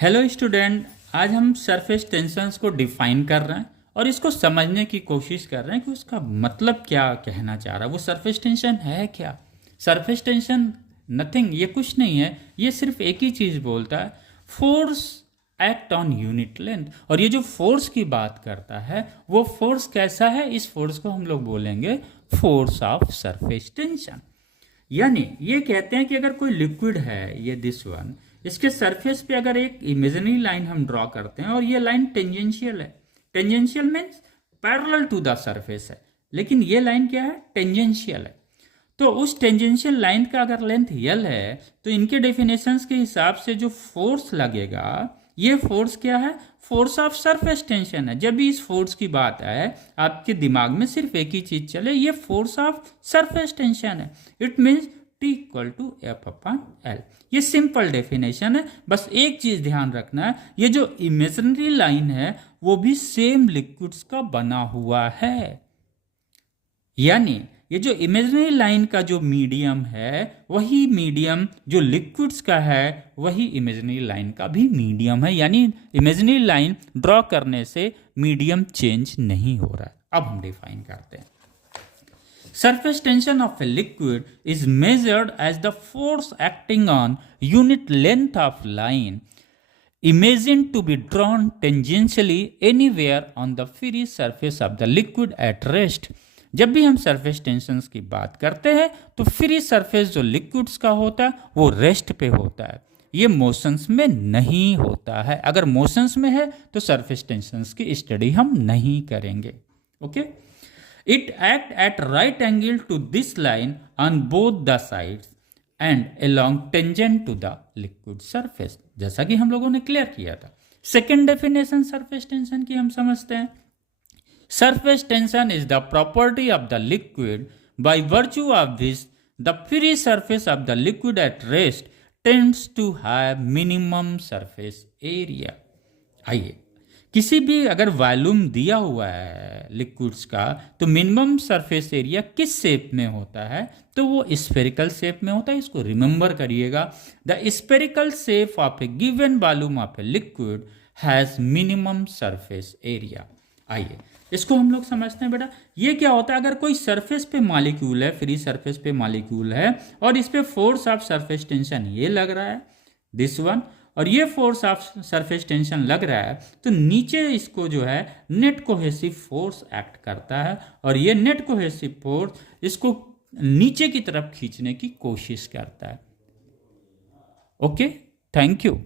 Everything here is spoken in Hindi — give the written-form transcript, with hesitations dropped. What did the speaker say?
हेलो स्टूडेंट, आज हम सरफेस टेंशन्स को डिफाइन कर रहे हैं और इसको समझने की कोशिश कर रहे हैं कि उसका मतलब क्या कहना चाह रहा है। वो सरफेस टेंशन है क्या? सरफेस टेंशन नथिंग, ये कुछ नहीं है। ये सिर्फ एक ही चीज़ बोलता है, force act on unit length. और ये जो फोर्स की बात करता है वो फोर्स कैसा है, इस फोर्स को हम लोग बोलेंगे फोर्स ऑफ सरफेस टेंशन। यानी ये कहते हैं कि अगर कोई लिक्विड है, ये दिस वन, इसके सरफेस पे अगर एक इमेजिनरी लाइन हम ड्रॉ करते हैं और ये लाइन टेंजेंशियल है। Tangential means parallel to the surface है, लेकिन ये लाइन क्या है? टेंजेंशियल है। तो उस टेंजेंशियल लाइन का अगर लेंथ यल है तो इनके डेफिनेशंस के हिसाब से जो फोर्स लगेगा, ये फोर्स क्या है? फोर्स ऑफ सरफेस टेंशन है। जब भी इस फोर्स की बात आए आपके दिमाग में सिर्फ एक ही चीज चले, ये फोर्स ऑफ सरफेस टेंशन है। It means T equal to F upon L. ये सिंपल डेफिनेशन है। बस एक चीज ध्यान रखना है, ये जो इमेजिनरी लाइन है वो भी सेम लिक्विड्स का बना हुआ है। यानी ये जो इमेजिनरी लाइन का जो मीडियम है वही मीडियम जो लिक्विड्स का है, वही इमेजिनरी लाइन का भी मीडियम है। यानी इमेजिनरी लाइन ड्रॉ करने से मीडियम चेंज नहीं हो रहा है। अब हम डिफाइन करते हैं। Surface tension of a liquid is measured as the force acting on unit length of line imagined to be drawn tangentially anywhere on the free surface of the liquid at rest। जब भी हम सरफेस टेंशन्स की बात करते हैं तो फ्री सरफेस जो लिक्विड्स का होता है वो रेस्ट पे होता है, ये मोशंस में नहीं होता है। अगर मोशंस में है तो सरफेस टेंशन्स की स्टडी हम नहीं करेंगे। Okay, It act at right angle to this line on both the sides and along tangent to the liquid surface, जैसा कि हम लोगों ने क्लियर किया था। सेकेंड डेफिनेशन सरफेस टेंशन की हम समझते हैं। Surface tension is the property of the liquid by virtue of this the free surface of the liquid at rest tends to have minimum surface area. आइए, किसी भी अगर वॉल्यूम दिया हुआ है लिक्विड्स का तो मिनिमम सरफेस एरिया किस शेप में होता है? तो वो स्फेरिकल शेप में होता है। इसको रिमेंबर करिएगा, the spherical shape of A given volume of a liquid has minimum surface area. आइए इसको हम लोग समझते हैं। बेटा ये क्या होता है? अगर कोई सरफेस पे मॉलिक्यूल है, फ्री सरफेस पे मॉलिक्यूल है और इस पे फोर्स ऑफ सरफेस टेंशन ये लग रहा है, दिस वन, और ये फोर्स ऑफ सरफेस टेंशन लग रहा है, तो नीचे इसको जो है नेट कोहेसिव फोर्स एक्ट करता है और ये नेट कोहेसिव फोर्स इसको नीचे की तरफ खींचने की कोशिश करता है। Okay, thank you.